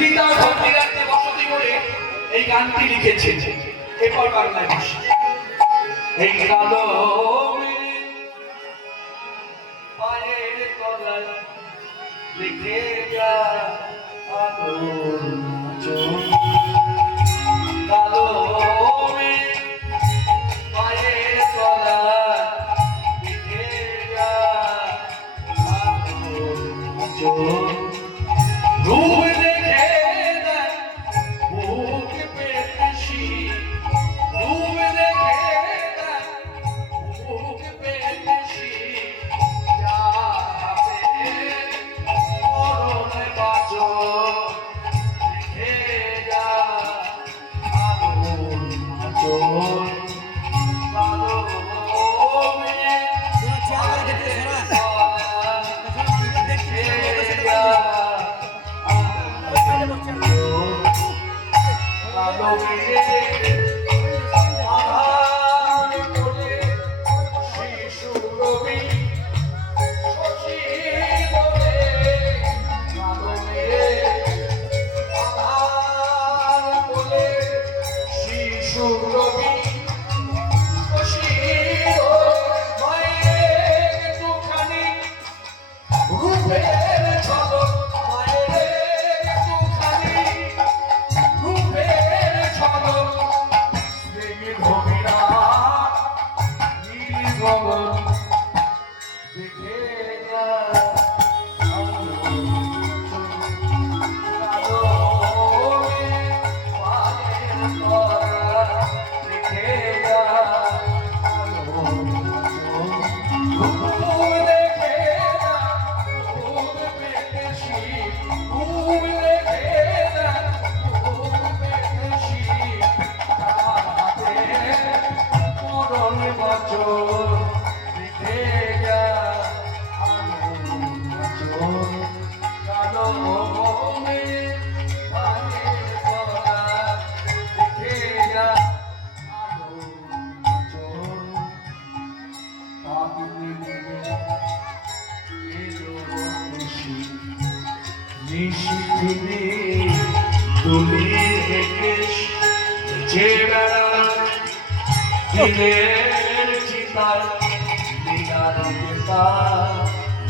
তিনি তার ভক্তিরাজ্যে বসতি করে এই গানটি লিখেছেন। এরপর বাংলায় বসে এই কালো পায়ের তলায় লিখে যা কালো পায়ের তলায় লিখে যা রূপ দেখে দেয় বুক পেশি, রূপ দেখে দেয় বুক পেশি, যাবে মরণে বাঁচো লিখে যা আগুন আচর কালো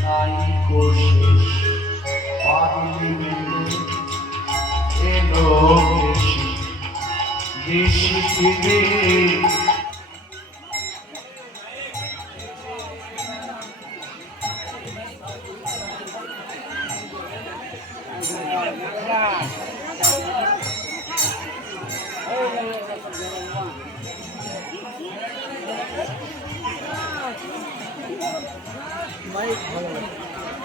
নাই কোশিস পাগলি মিলে এলো নিশিতে Mike.